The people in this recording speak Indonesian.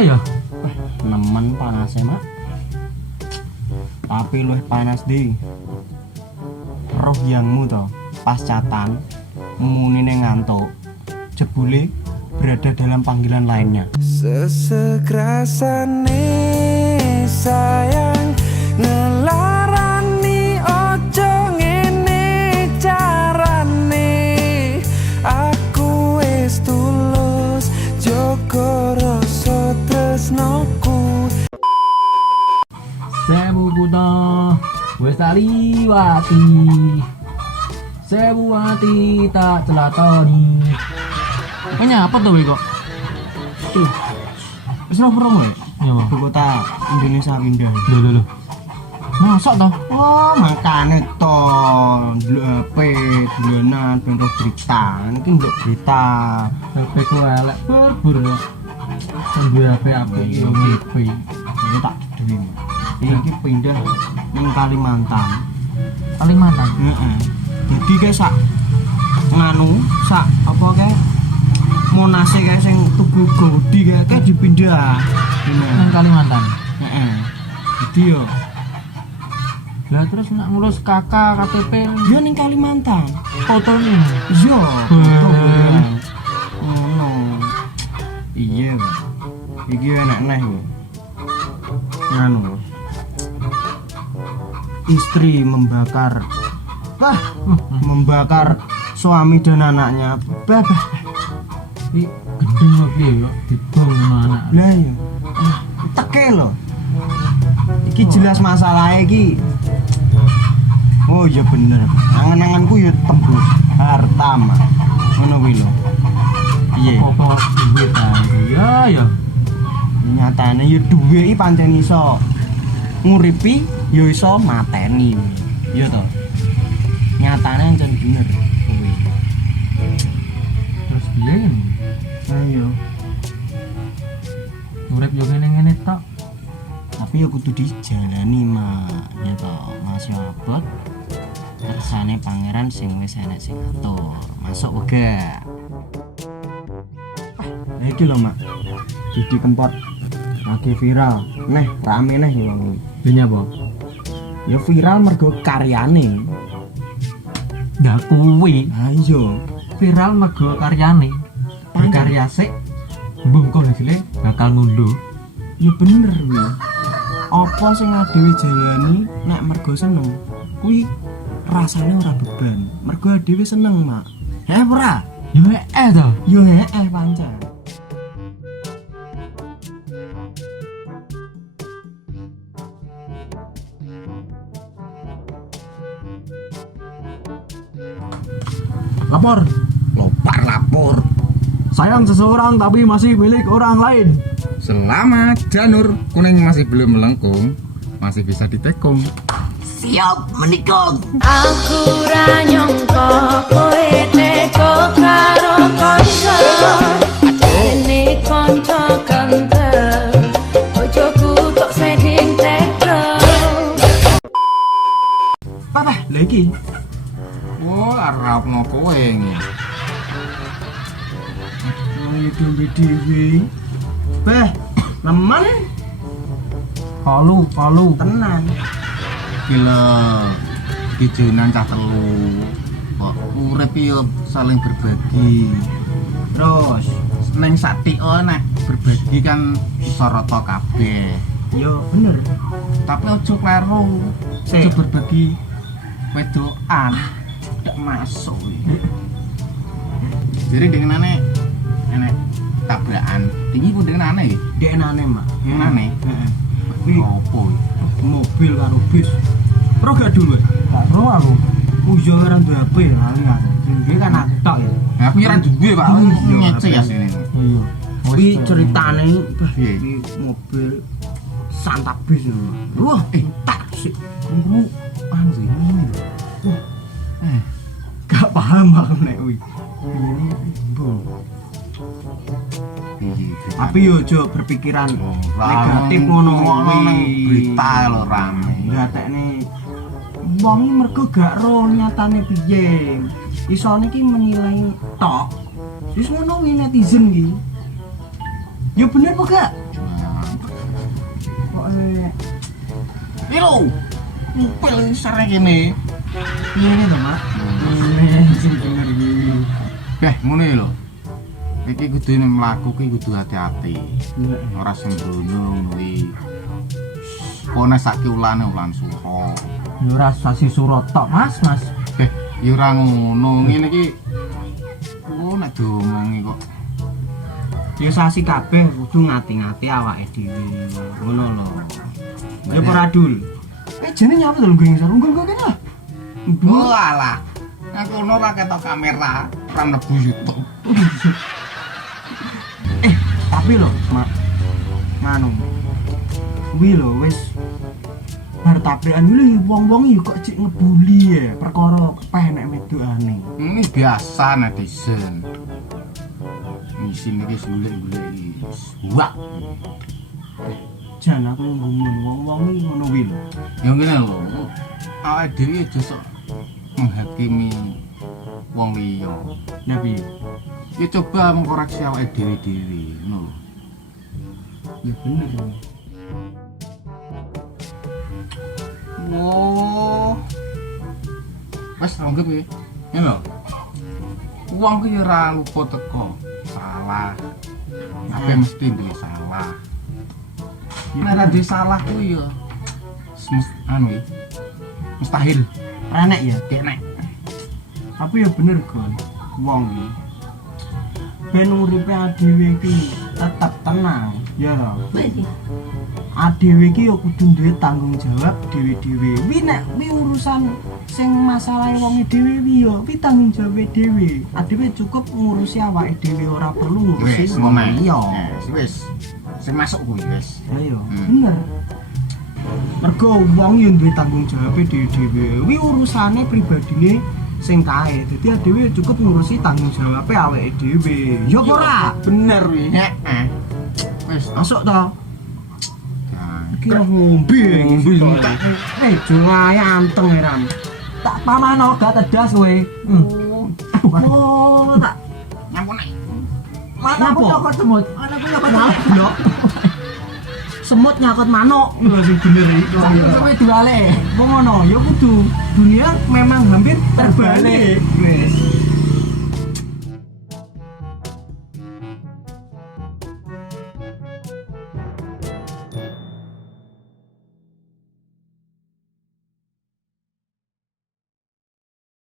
ya. Nemen panasnya mak. Tapi luwih panas di roh yangmu toh pas catan munine ngantuk jebule berada dalam panggilan lainnya. Sesekrasane sayang ngelarani ojo ngene carane aku wis tulus joko rasa tresnoku. Sewu kuda wis tak liwati. Sewu ati tak celatoni. Apa tuh kok? Tuh. Wis roh-roh wae. Ya, Bang. Ibu kota Indonesia pindah. Lho. Masa toh? Oh, makane to ndelok HP, dolanan ben roh berita. Iki ndelok berita. HP ku elek bur. Sambil HP iki yo ngipi. Ini tak duwe. Iki pindah ning Kalimantan. Kalimantan. Heeh. Jadi kayak sak nganu, sak apa kayak Monase kayak sing Tugu Godi kayak dipindah. Nang Kalimantan. Heeh. Jadi yo Lah terus nak ngurus kakak KTP yo ning Kalimantan. foto nih. Yo. Hmm. Ngono. Iya, Pak. Iki enak neh iki. Nganu. Istri membakar suami dan anaknya. Babah. Iki gendeng kok piye kok dibong sama anak. Lah ya. Teke lho. Iki jelas masalah iki. Oh iya bener. Angan-anganku ya tembus harta mah. Ngono kuwi lho. Iya. Apa duit ya. Nyatane ya duwe iki pancen iso nguripi ya iso mateni. Iya to. Nyatane pancen bener kuwi. Terus piye kan? Ayo. Urip yo ngene-ngene tok. Tapi ya kudu dijalani mah ya toh Mas Abot kersane pangeran sing wis enek sing ngatur masuk uga iki lho mak Didi Kempot lagi viral neh rame neh ya wong Lha apa? ya viral mergo karyane Ndak kuwi ayo viral mergo karyane. Berkarya sik mbung kok hasilnya bakal ngunduh. ya bener kuwi apa sing adewe jalani nek mergo seneng kuwi rasane ora beban mergo adewe seneng mak ora Yo to. yo pancen. Lapor. Lapor. Sayang seseorang tapi masih milik orang lain. Selamat Janur, kuning masih belum melengkung, masih bisa ditekung. Siap menikung. Aku ra nyangka kowe teko karo kanca. Dene kanca kental. Bojoku tok seding teko. Papa, lha iki Wah, arepno kowe iki. Nang dewe. Beh, nemen Palu. tenan. Gila, dijunan cah telu. Kok urip yo saling berbagi. Terus, Neng satiko nek berbagi kan iso rata kabeh. yo bener. Tapi ojo kleru. Sik. Ojo berbagi wedokan. Tidak masuk iki. Jadi dengenane enek tabrakan. Tinggi ku dengenane iki. Denane, Mak. Dengenane. Heeh. Kuwi Opo iki? mobil karo bis. Ro gak dulu. Gak pro aku. Ujo ora duwe HP lali kan. Iki kan aku tok ya. Nah, aku ora duwe, Pak. Iya, Ngece ya HP. sini. Iya. Kuwi ceritane Piye? iki mobil Santa bis lho. Wah, tak sik. Kuwi anjir ini. Gak paham aku nek kuwi. Ini bol. Tapi yo aja berpikiran negatif ngono kuwi. Berita lho rame. Ngatekne wong iki mergo gak roh nyatane piye. Isone iki menilai tok. Wis ngono kuwi netizen iki. Yo bener apa gak? Piro? Ngupil sare kene. Piye ne to, Mak? Sing bener iki. Beh, ngene lho. Iki kudu mlaku ki kudu hati-hati. Ora sembrono kuwi. Kone saiki ulane ulan suha. Ya ora sasi surat tok, Mas. Beh, ya ora ngono. Ngene iki nek diomongi kok. Ya sasi kabeh kudu ngati-ngati awake dhewe. Ngono lho. Ya ora dul. Jane nyapa to lho ngisor. Engko kene lah. Oh alah. Aku ono ora ketok kamera, ora mlebu YouTube. Tapi lho, Mak. Nganu. Kuwi lho wis bar tabrikan kuwi wong-wong iki kok cik ngebuli ya perkara kepenek wedokane. Ini biasa netizen. Ngisin iki golek-golek iki. Wah. Jan aku ngomong wong-wong iki ngono kuwi lho. Ya ngene lho. Awake dhewe aja sok menghakimi wong liya. Nah piye? Ya coba mengkoreksi awake dhewe-dhewe, ngono lho. Ya bener. Lho. Oh. Wes anggap iki. Ngene lho. Wong ki ora lupa teko salah. Kabeh mesti duwe salah. Nek ora duwe salah kuwi ya anu iki. Mustahil Renek ya. kene. Tapi ya bener Gon. Wong iki ben uripe dhewe iki tetep tenang, ya lho. Dhewe iki ya kudu duwe tanggung jawab dhewe-dhewe. Wi nek wi urusan sing masalahe wong dhewe wi ya, wi tanggung jawab dhewe. Dhewe cukup ngurusi awake dhewe, ora perlu ngurusi Wis wong ngomong. liya. Wis. Sing masuk kuwi wis. Ayo, Hmm. bener. Mergo wong yo duwe tanggung jawab dhewe-dhewe. Wi urusane pribadine sing kae. Dadi dhewe cukup ngurusi tanggung jawab awake dhewe. Yo ora? Bener wi. Heeh. Wis Masuk to. Iki Kira ngombe ngombe. Jungae anteng Ram. Tak pamano gak tedas kowe. Oh, tak nyampun ae. Mana aku Napa? nyokot semut? Mana aku nyokot semut? blok. Semut nyakot manuk lho sing bener iki. Sampai sampai duale. Wong ngono, ya kudu dunia memang hampir terbalik. Wis.